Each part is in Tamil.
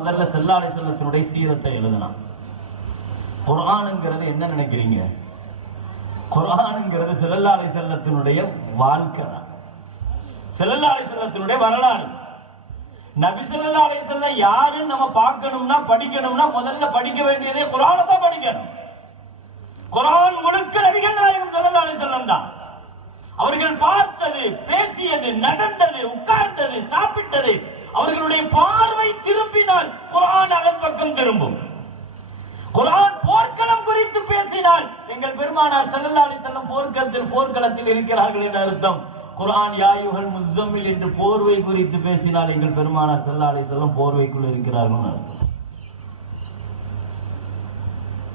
முதல்ல ஸல்லல்லாஹு அலைஹி வஸல்லத்தினுடைய சீரத்தை எழுதினான். குர்ஆன்ங்கிறது என்ன நினைக்கிறீங்க? குர்ஆன்ங்கிறது ஸல்லல்லாஹு அலைஹி வஸல்லத்தினுடைய வாழ்க்கை தான், ஸல்லல்லாஹு அலைஹி வஸல்லத்தினுடைய வரலாறு. நபி ஸல்லல்லாஹு அலைஹி வஸல்லம் யாருன்னு நம்ம பார்க்கணும்னா படிக்கணும்னா முதல்ல படிக்க வேண்டியதே குர்ஆனை தான் படிக்கணும். குர்ஆன் முழுக்க நபிகள் நாயகம் ஸல்லல்லாஹு அலைஹி வஸல்லம் தான். அவர்கள் பார்த்தது, பேசியது, நடந்தது, உட்கார்ந்தது, சாப்பிட்டது, அவர்களுடைய பார்வை திரும்பினால் குர்ஆன் அதன் பக்கம் திரும்பும். குர்ஆன் போர்க்களம் குறித்து பேசினால் எங்கள் பெருமானார் ஸல்லல்லாஹு அலைஹி வஸல்லம் போர்க்களத்தில் இருக்கிறார்கள் என்று அர்த்தம். குர்ஆன் யா அய்யுஹல் முஸம்மில் என்று போர்வை குறித்து பேசினால் எங்கள் பெருமானார் ஸல்லல்லாஹு அலைஹி வஸல்லம் போர்வைக்குள் இருக்கிறார்கள் அர்த்தம்.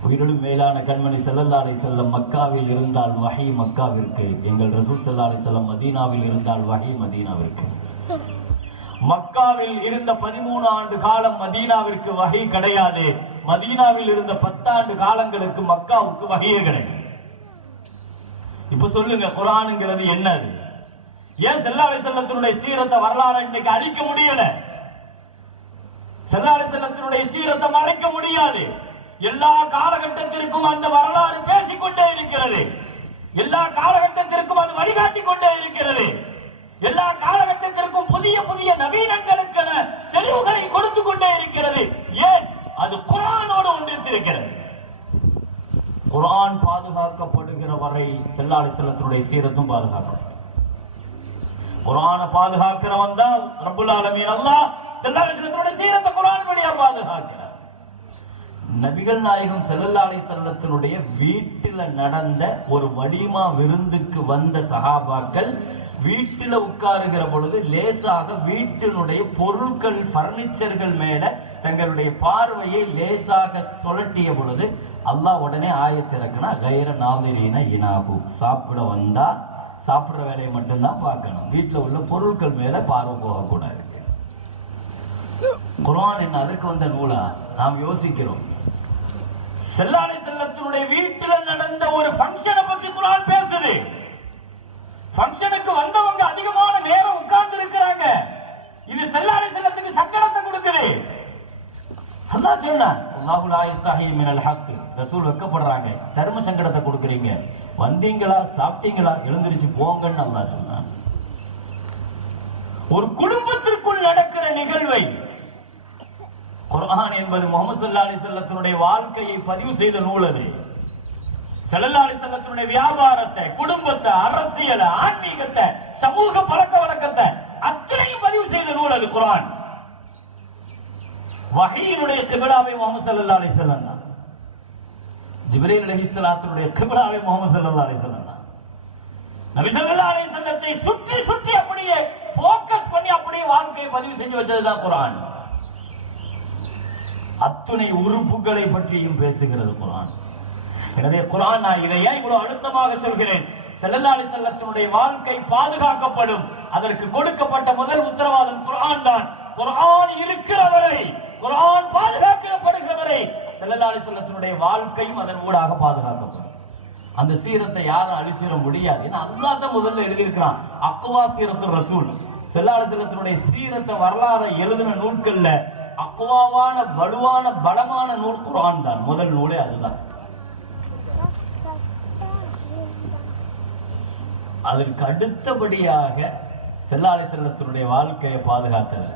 உயிரிலும் மேலான கண்மணி ஸல்லல்லாஹு அலைஹி வஸல்லம் மக்காவில் இருந்தால் வஹி மக்காவிற்கு, எங்கள் ரசூல் ஸல்லல்லாஹு அலைஹி வஸல்லம் மதீனாவில் இருந்தால் வஹி மதீனாவிற்கு. மக்காவில் இருந்த 13 ஆண்டு காலம் மதீனாவிற்கு வஹி கிடையாது. மதீனாவில் இருந்த 10 ஆண்டு காலங்களுக்கு மக்காவுக்கு வஹியே கிடையாது. இப்ப சொல்லுங்க, குர்ஆன்ங்கிறது என்னது? ஏன் ஸல்லல்லாஹு அலைஹி வஸல்லத்தினுடைய சீரத்தை வரலாறு இன்னைக்கு அழிக்க முடியல? ஸல்லல்லாஹு அலைஹி வஸல்லத்தினுடைய சீரத்தை மறைக்க முடியாது. எல்லா காலகட்டத்திற்கும் அந்த வரலாறு பேசிக்கொண்டே இருக்கிறது. எல்லா காலகட்டத்திற்கும் அது வழிகாட்டிக் கொண்டே இருக்கிறது. எல்லா காலகட்டத்திற்கும் புதிய புதிய நவீனங்களுக்கான தெளிவுகளை கொடுத்து கொண்டே இருக்கிறது. ஏன்? அது குர்ஆனோடு ஒன்றித்திருக்கிறது. குர்ஆன் பாதுகாக்கப்படுகிற வரை ஸல்லல்லாஹு அலைஹி வஸல்லத்தினுடைய சீரத்தும் பாதுகாக்கப்படும். குர்ஆனை பாதுகாக்கிறவன் தான் ரப்புல் ஆலமீன் அல்லாஹ் ஸல்லல்லாஹு அலைஹி வஸல்லத்தினுடைய சீரத்தை குர்ஆன் வழியா பாதுகாக்கிறார். நபிகள் நாயகம் ஸல்லல்லாஹு அலைஹி வஸல்லத்தினுடைய வீட்டில நடந்த ஒரு வலிமா விருந்துக்கு வந்த சஹாபாக்கள் வீட்டில உட்காருகிற பொழுது லேசாக வீட்டினுடைய பொருட்கள், பர்னிச்சர்கள் மேல தங்களுடைய பார்வையை லேசாக சுழட்டிய பொழுது அல்லாஹ் உடனே ஆயத்திறக்குனா கைர நாதிரீன இனாகு, சாப்பிட வந்தா சாப்பிடுற வேலையை மட்டும்தான் பார்க்கணும், வீட்டுல உள்ள பொருட்கள் மேல பார்வை போகக்கூடாது. குர்ஆன் என்ன அதுக்கு வந்த நூலா? நாம் யோசிக்கிறோம். ஸல்லல்லாஹு அலைஹி வஸல்லத்தினுடைய வீட்டில நடந்த ஒரு ஃபங்க்ஷனை பத்தி குர்ஆன் பேசுது. ஃபங்க்ஷனுக்கு வந்தவங்க அதிகமான நேரம் உட்கார்ந்து இருக்கிறாங்க. இது ஸல்லல்லாஹு அலைஹி வஸல்லத்துக்கு சங்கடத்தை கொடுக்குது. அல்லாஹ் சொன்னான், அல்லாஹு லா யஸ்தஹி மினல் ஹக். ரசூல் வெட்கப்படுறாங்க, தர்ம சங்கடத்தை கொடுக்குறீங்க, வந்தீங்களா சாப்பிட்டீங்களா எழுந்திருச்சு போங்கன்னு அல்லாஹ் சொன்னான். ஒரு குடும்பத்திற்குள் நடக்கிற நிகழ்வை குர்ஆன் என்பது முஹம்மது ஸல்லல்லாஹு அலைஹி வஸல்லத்தினுடைய வாழ்க்கையை பதிவு செய்த நூல். அது ஸல்லல்லாஹு அலைஹி வஸல்லத்தினுடைய வியாபாரத்தை, குடும்பத்தை, அரசியலை, ஆன்மீகத்தை, சமூக பழக்க வழக்கத்தை அத்தனையும் பதிவு செய்த நூல் அது குர்ஆன். வஹீனுடைய கிப்லாவே முஹம்மது ஸல்லல்லாஹு அலைஹி வஸல்லம் தான். ஜிப்ரீல் அலைஹிஸ்ஸலாத்துடைய கிப்லாவே முஹம்மது ஸல்லல்லாஹு அலைஹி வஸல்லம் தான். நபி ஸல்லல்லாஹு அலைஹி வஸல்லத்தை சுற்றி சுற்றி அப்படியே ஃபோக்கஸ் பண்ணி அப்படியே வாழ்க்கையை பதிவு செஞ்சு வச்சதுதான் குர்ஆன். அத்துணை உறுப்புகளை பற்றியும் பேசுகிறது குர்ஆன். எனவே குர்ஆன், நான் இதை ஏன் இவ்வளவு அழுத்தமாக சொல்கிறேன்? ஸல்லல்லாஹு அலைஹி வஸல்லத்தினுடைய வாழ்க்கை பாதுகாக்கப்படும். அதற்கு கொடுக்கப்பட்ட முதல் உத்தரவாதம் குர்ஆன் தான். குர்ஆன் இருக்கிற வரை, குர்ஆன் பாதுகாக்கப்படுகிற வரை ஸல்லல்லாஹு அலைஹி வஸல்லத்தினுடைய வாழ்க்கையும் அதன் ஊடாக பாதுகாக்கப்படும். அந்த சீரத்தை யாரும் அழிச்சிட முடியாது. ஏன்னா அல்லாஹ் தான் முதல்ல எழுதியிருக்கிறான், அக்வா சீரத்துர் ரசூல். ஸல்லல்லாஹு அலைஹி வஸல்லத்தினுடைய சீரத்தை வரலாறு எழுதின நூல்கள்ல அக்வாவான வலுவான பலமான நூல் குர்ஆன் தான். முதல் நூலே அதுதான். அதற்கு அடுத்தபடியாக ஸல்லல்லாஹு அலைஹி வஸல்லத்தினுடைய வாழ்க்கையை பாதுகாத்தது.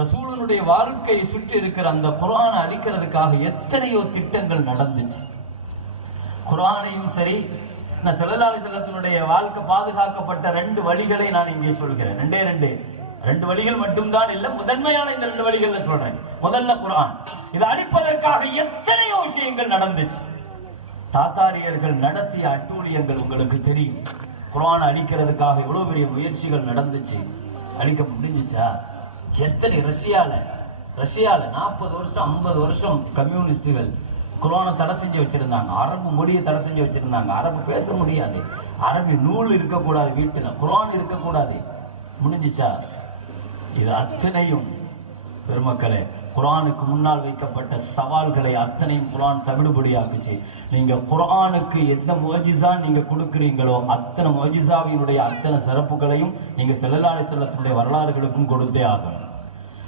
ரசூலுடைய வாழ்க்கையை சுற்றி இருக்கிற அந்த குர்ஆனை அழிக்கிறதுக்காக எத்தனையோ திட்டங்கள் நடந்துச்சு. குர்ஆனையும் சரி, ஸல்லல்லாஹு அலைஹி வஸல்லத்தினுடைய வாழ்க்கை பாதுகாக்கப்பட்ட 2 வழிகளை நான் இங்கே சொல்கிறேன். ரெண்டு வழிகள் மட்டும்தான் இல்ல, முதன்மையான இந்த 2 வழிகள்ல சொல்றேன். முதல்ல குர்ஆன். இதை அழிப்பதற்காக எத்தனையோ விஷயங்கள் நடந்துச்சு. தாத்தாரியர்கள் நடத்திய அட்டூழியங்கள் உங்களுக்கு தெரியும். குர்ஆன் அழிக்கிறதுக்காக எவ்வளவு பெரிய முயற்சிகள் நடந்துச்சு. அழிக்க முடிஞ்சிச்சா? எத்தனை ரஷ்யால 40 வருஷம் 50 வருஷம் கம்யூனிஸ்டுகள் குர்ஆனை தடை செஞ்சு வச்சிருந்தாங்க. அரபு மொழியை தடை செஞ்சு வச்சிருந்தாங்க. அரபு பேச முடியாது, அரபி நூல் இருக்கக்கூடாது, வீட்டுல குர்ஆன் இருக்கக்கூடாது. முடிஞ்சிச்சா? இது அத்தனையும் பெருமக்களே, குர்ஆனுக்கு முன்னால் வைக்கப்பட்ட சவால்களை அத்தனையும் குர்ஆன் தவிடுபடியாக்குச்சு. நீங்க குர்ஆனுக்கு எந்த முஅஜிஸா நீங்க கொடுக்கிறீங்களோ அத்தனை முஅஜிஸாவினுடைய அத்தனை சிறப்புகளையும் நீங்க ஸல்லல்லாஹு அலைஹி வஸல்லத்துடைய வரலாறுகளுக்கும் கொடுத்தே ஆகணும்.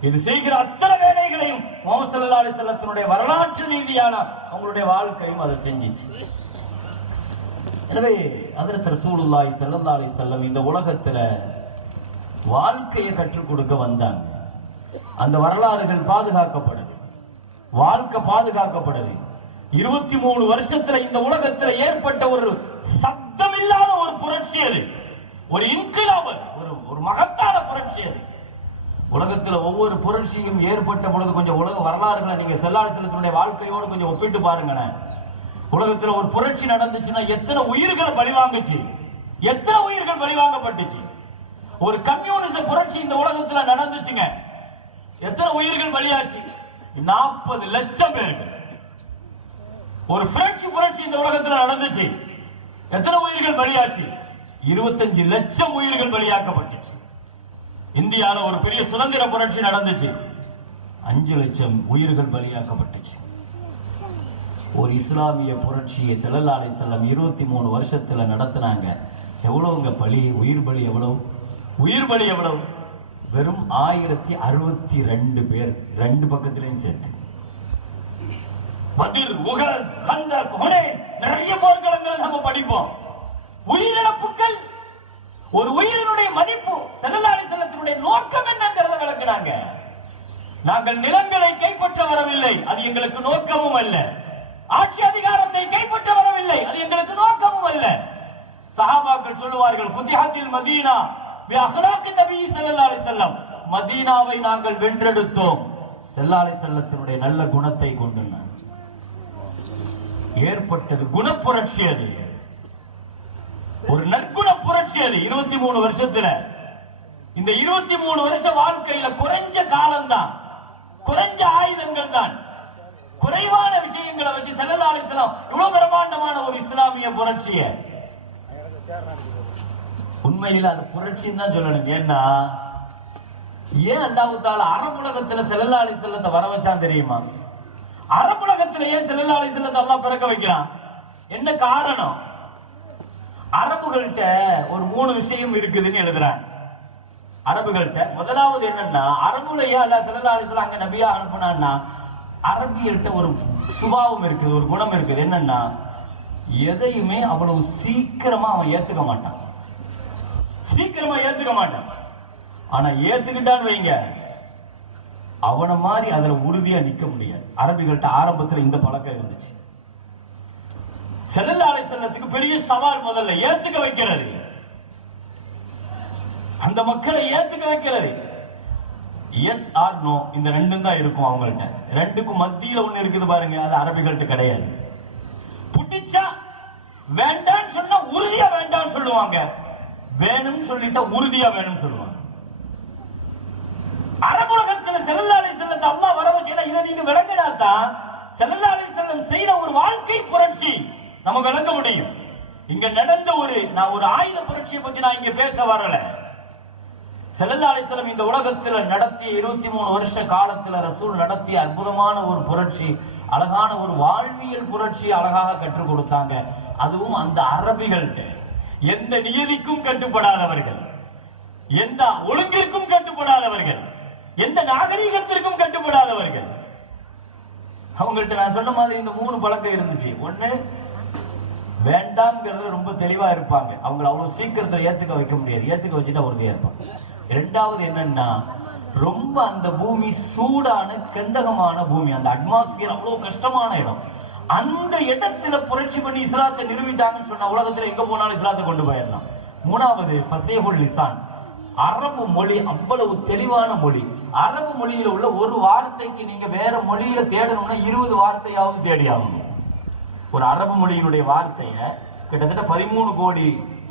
இது செய்கிற அத்தனை வேலைகளையும் முஹம்மது ஸல்லல்லாஹு அலைஹி வஸல்லத்தினுடைய வரலாற்று ரீதியான அவங்களுடைய வாழ்க்கையும் அதை செஞ்சிச்சு. எனவே ஹஜ்ரத் ரசூலுல்லாஹி ஸல்லல்லாஹு அலைஹி வஸல்லம் இந்த உலகத்துல வாழ்க்கையை கற்றுக் கொடுக்க வந்தாங்க. அந்த வரலாறுகள் பாதுகாக்கப்படுது, வாழ்க்கை பாதுகாக்கப்படுது. 23 வருஷத்துல இந்த உலகத்துல ஏற்பட்ட ஒரு சப்தம் இல்லாத ஒரு புரட்சி அது, ஒரு இன்கிலாப், ஒரு மகத்தான புரட்சி அது. உலகத்துல ஒவ்வொரு புரட்சியும் ஏற்பட்ட பொழுது கொஞ்சம் உலக வரலாறுகளை நீங்க ஸல்லல்லாஹு அலைஹி வஸல்லம் வாழ்க்கையோடு கொஞ்சம் ஒப்பிட்டு பாருங்களேன். உலகத்துல ஒரு புரட்சி நடந்துச்சுன்னா எத்தனை உயிர்கள் பலிவாங்குச்சு, எத்தனை உயிர்கள் பலிவாங்கப்பட்டுச்சு. ஒரு கம்யூனிச புரட்சி இந்த உலகத்துல நடந்துச்சுங்க, எத்தனை உயிர்கள் பலியாச்சு? 40 லட்சம் பேருக்கு. ஒரு பிரெஞ்சு புரட்சி இந்த உலகத்துல நடந்துச்சு, எத்தனை உயிர்கள் பலியாச்சு? 25 லட்சம் உயிர்கள் பலியாக்கப்பட்டுச்சு. இந்தியால ஒரு பெரிய சுதந்திர புரட்சி நடந்துச்சு, 5 லட்சம் உயிர்கள் பலியாக்கப்பட்டுச்சு. ஒரு இஸ்லாமிய புரட்சியை ஸல்லல்லாஹு அலைஹி வஸல்லம் 23 வருஷத்துல நடத்தினாங்க. எவ்வளவுங்க பலி, உயிர் பலி எவ்வளவு? உயிர் பலி எவ்வளவு? வெறும் 1062 பேர், ரெண்டு பக்கத்திலையும் சேர்த்து. பத்ர், உஹத், கந்தக், ஹுனைன், நிறைய போர்க்களங்களை நம்ம படிப்போம். உயிரிழப்புகள், ஒரு உயிரினுடைய மதிப்பு, ஸல்லல்லாஹு அலைஹி வஸல்லத்தினுடைய நோக்கம் என்னங்கிறத விளக்குனாங்க. நாங்கள் நிலங்களை கைப்பற்ற வரவில்லை, அது எங்களுக்கு நோக்கமும் அல்ல. ஆட்சி அதிகாரத்தை கைப்பற்ற வரவில்லை, அது எங்களுக்கு நோக்கமும் அல்ல. சஹாபாக்கள் சொல்லுவார்கள், ஃபுதிஹத்தில் மதீனா பி அக்லாக் நபி ஸல்லல்லாஹு அலைஹி வஸல்லம், மதீனாவை நாங்கள் வென்றெடுத்தோம் ஸல்லல்லாஹு அலைஹி வஸல்லத்தினுடைய நல்ல குணத்தை கொண்டு. ஏற்பட்டது குணப்புரட்சி, அது ஒரு நற்குண புரட்சி. அது 23 வருஷத்துல, இந்த 23 வருஷ வாழ்க்கையில குறைஞ்ச காலம்தான், குறைஞ்ச ஆயுதங்கள் தான், குறைவான விஷயங்களை வச்சு ஸல்லல்லாஹு அலைஹி வஸல்லம் இவ்வளவு பிரமாண்டமான ஒரு இஸ்லாமிய புரட்சிய. உண்மையில் அது புரட்சின்னு தான் சொல்லணும். ஏன்னா ஏன் அல்லாஹ் தஆலா அரபுலகத்துல ஸல்லல்லாஹு அலைஹி வஸல்லத்தை வர வச்சான் தெரியுமா? அரபுலகத்துல ஏன் ஸல்லல்லாஹு அலைஹி வஸல்லத்தை அல்லாஹ் பிறக்க வைக்கிறான்? என்ன காரணம்? அரபுகள்கிட்ட ஒரு 3 விஷயம் இருக்குதுன்னு எழுதுறாங்க. அரபுகள்கிட்ட முதலாவது என்னன்னா, அரபுல ஏன் அல்லாஹ் ஸல்லல்லாஹு அலைஹி வஸல்லம் அங்க நபியா அனுப்புனான்னா, அரபியர்கிட்ட ஒரு சுபாவம் இருக்குது, ஒரு குணம் இருக்குது. என்னன்னா, எதையுமே அவ்வளவு சீக்கிரமா அவன் ஏத்துக்க மாட்டான், சீக்கிரமா ஏத்துக்க மாட்டான். ஆனா ஏத்துக்கிட்டான்னு வைங்க, அவனை மாதிரி அதுல உறுதியா நிக்க முடியாது. அரபிகள்கிட்ட ஆரம்பத்துல இந்த பழக்கம் இருந்துச்சு. ஸல்லல்லாஹு அலைஹி வஸல்லத்துக்கு பெரிய சவால் முதல்ல ஏத்துக்க வைக்கிறது, அந்த மக்களை ஏத்துக்க வைக்கிறது. எஸ் ஆர் நோ, இந்த ரெண்டும் தான் இருக்கும் அவங்கள்ட்ட. ரெண்டுக்கும் மத்தியில ஒண்ணு இருக்குது பாருங்க, அது அரபிகள்ட்ட கிடையாது. புடிச்சா வேண்டான்னு சொன்னா உறுதியா வேண்டான்னு சொல்லுவாங்க, வேணும்னு சொல்லிட்டா உறுதியா வேணும்னு சொல்லுவாங்க. அரபுலகத்துல ஸல்லல்லாஹு அலைஹி வஸல்லத்தை அல்லாஹ் வர வச்சா இதை நீங்க விளங்கினாதான் ஸல்லல்லாஹு அலைஹி வஸல்லம் செய்த ஒரு வாழ்க்கை புரட்சி நம்ம விளங்க முடியும். இங்க நடந்த நான் ஒரு ஆயுத புரட்சியை பத்தி நான் இங்க பேச வரல. ஸல்லல்லாஹு அலைஹி வஸல்லம் இந்த உலகத்துல நடத்திய 23 வருஷ காலத்துல ரசூல் நடத்திய அற்புதமான ஒரு புரட்சி, அழகான ஒரு வாழ்வியல் புரட்சி அழகாக கற்றுக் கொடுத்தாங்க. அதுவும் அந்த அரபிகள்கிட்ட எந்த நியதிக்கும் கட்டுப்படாதவர்கள், எந்த ஒழுங்கிற்கும் கட்டுப்படாதவர்கள், எந்த நாகரீகத்திற்கும் கட்டுப்படாதவர்கள். அவங்கள்ட்ட நான் சொன்ன மாதிரி இந்த 3 பழக்கம் இருந்துச்சு. ஒண்ணு, வேண்டாம்ங்கிறது ரொம்ப தெளிவா இருப்பாங்க, அவங்களை அவ்வளவு சீக்கிரத்தில் ஏத்துக்க வைக்க முடியாது, ஏத்துக்க வச்சுட்டா உறுதியா இருப்பாங்க. இரண்டாவது என்னன்னா, ரொம்ப அந்த பூமி சூடான கந்தகமான பூமி, அந்த அட்மாஸ்பியர் அவ்வளவு கஷ்டமான இடம். அந்த இடத்துல புரட்சி பண்ணி இஸ்லாத்தை நிரூபித்தாங்கன்னு சொன்னா உலகத்துல எங்க போனாலும் இஸ்லாத்தை கொண்டு போயிடலாம். மூணாவது, ஃபஸீஹுல் லிசான், அரபு மொழி அவ்வளவு தெளிவான மொழி. அரபு மொழியில உள்ள ஒரு வார்த்தைக்கு நீங்க வேற மொழியில தேடணும்னா 20 வார்த்தையாவது தேடி ஆகணும். ஒரு அரபு மொழியினுடைய வார்த்தைய கிட்டத்தட்ட 13 கோடி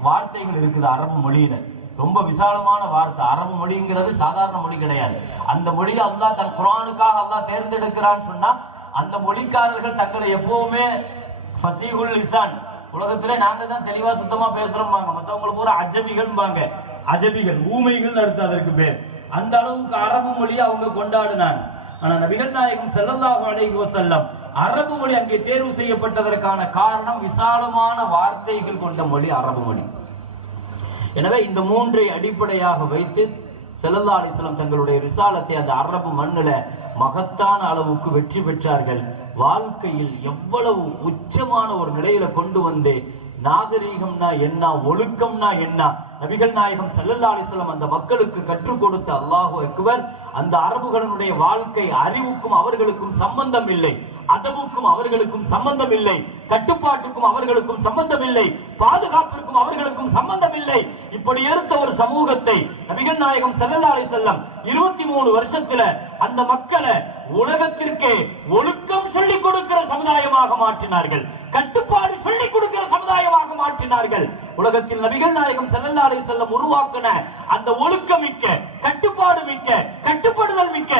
வார்த்தைகள் இருக்குது அரபு மொழியில. ரொம்ப விசாலமான வார்த்தை. அரபு மொழிங்கிறது சாதாரண மொழி கிடையாது. அந்த மொழியை அல்லாஹ் தன் குர்ஆனுக்காக அல்லாஹ் தேர்ந்தெடுக்கிறான்னு சொன்னா அந்த மொழிக்காரர்கள் தங்களை எப்பவுமே ஃபஸீஹுல் லிசான், உலகத்திலே நாங்க தான் தெளிவா சுத்தமா பேசுறோம், மற்றவங்களுக்கு பூரா அஜமிகள் பாங்க. அஜமிகள் ஊமைகள் அர்த்தம் அதற்கு பேர். அந்த அளவுக்கு அரபு மொழியை அவங்க கொண்டாடினாங்க. ஆனா நபிகள் நாயகம் ஸல்லல்லாஹு அலைஹி வஸல்லம் அரபு மொழி அங்கே தேர்வு செய்யப்பட்டதற்கான காரணம் விசாலமான வார்த்தைகள் கொண்ட மொழி அரபு மொழி. எனவே இந்த 3ஐ அடிப்படையாக வைத்து ஸல்லல்லாஹு அலைஹி வஸல்லம் தங்களுடைய ரிசாலத்தை அந்த அரபு மண்ணில மகத்தான அளவுக்கு வெற்றி பெற்றார்கள். வாழ்க்கையில் எவ்வளவு உச்சமான ஒரு நிலையில கொண்டு வந்து நாகரீகம்னா என்ன, ஒழுக்கம்னா என்ன, நபிகள் நாயகம் ஸல்லல்லாஹு அலைஹி வஸல்லம் அந்த மக்களுக்கு கற்றுக் கொடுத்த அல்லாஹு அக்பர். அந்த அரபுகளுடைய வாழ்க்கை அறிவுக்கும் அவர்களுக்கும் சம்பந்தம் இல்லை, அதவுக்கும் அவர்களுக்கும் சம்பந்தம் இல்லை, கட்டுப்பாட்டுக்கும் அவர்களுக்கும் சம்பந்தம் இல்லை, பாதுகாப்பிற்கும் அவர்களுக்கும் சம்பந்தம் இல்லை. இப்படி எடுத்த ஒரு சமூகத்தை நபிகள் நாயகம் ஸல்லல்லாஹு அலைஹி வஸல்லம் 23 வருஷத்துல அந்த மக்களை உலகத்திற்கே ஒழுக்கம் சொல்லிக் கொடுக்கிற சமுதாயமாக மாற்றினார்கள், கட்டுப்பாடு சொல்லிக் கொடுக்கிற சமுதாயமாக மாற்றினார்கள். உலகத்தில் நபிகள் நாயகம் ஸல்லல்லாஹு அலைஹி வஸல்லம் உருவாக்கின அந்த ஒழுக்கமிக்க, கட்டுப்பாடு மிக்க, கட்டுப்படுதல் மிக்க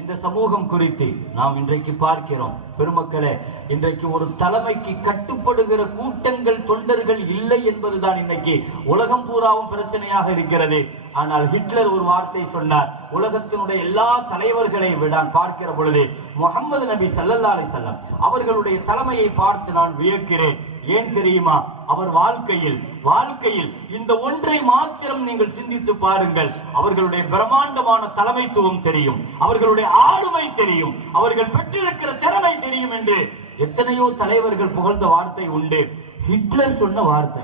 இந்த சமூகம் குறித்து நாம் இன்றைக்கு பார்க்கிறோம். பெருமக்களே, இன்றைக்கு ஒரு தலைமைக்கு கட்டுப்படுகிற கூட்டங்கள், தொண்டர்கள் இல்லை என்பதுதான் இன்னைக்கு உலகம் பூராவும் பிரச்சனையாக இருக்கிறது. ஆனால் ஹிட்லர் ஒரு வார்த்தை சொன்னார். உலகத்தினுடைய எல்லா தலைவர்களை விட பார்க்கிற பொழுது முஹம்மது நபி ஸல்லல்லாஹு அலைஹி வஸல்லம் அவர்களுடைய தலைமையை பார்த்து நான் வியக்கிறேன். ஏன் தெரியுமா? அவர் வாழ்க்கையில் இந்த ஒன்றை மாத்திரம் நீங்கள் சிந்தித்து பாருங்கள். அவர்களுடைய பிரம்மாண்டமான தலைமைத்துவம் தெரியும், அவர்களுடைய ஆளுமை தெரியும், அவர்கள் பெற்றிருக்கிற திறமை தெரியும் என்று எத்தனையோ தலைவர்கள் புகழ்ந்த வார்த்தை உண்டு. ஹிட்லர் சொன்ன வார்த்தை,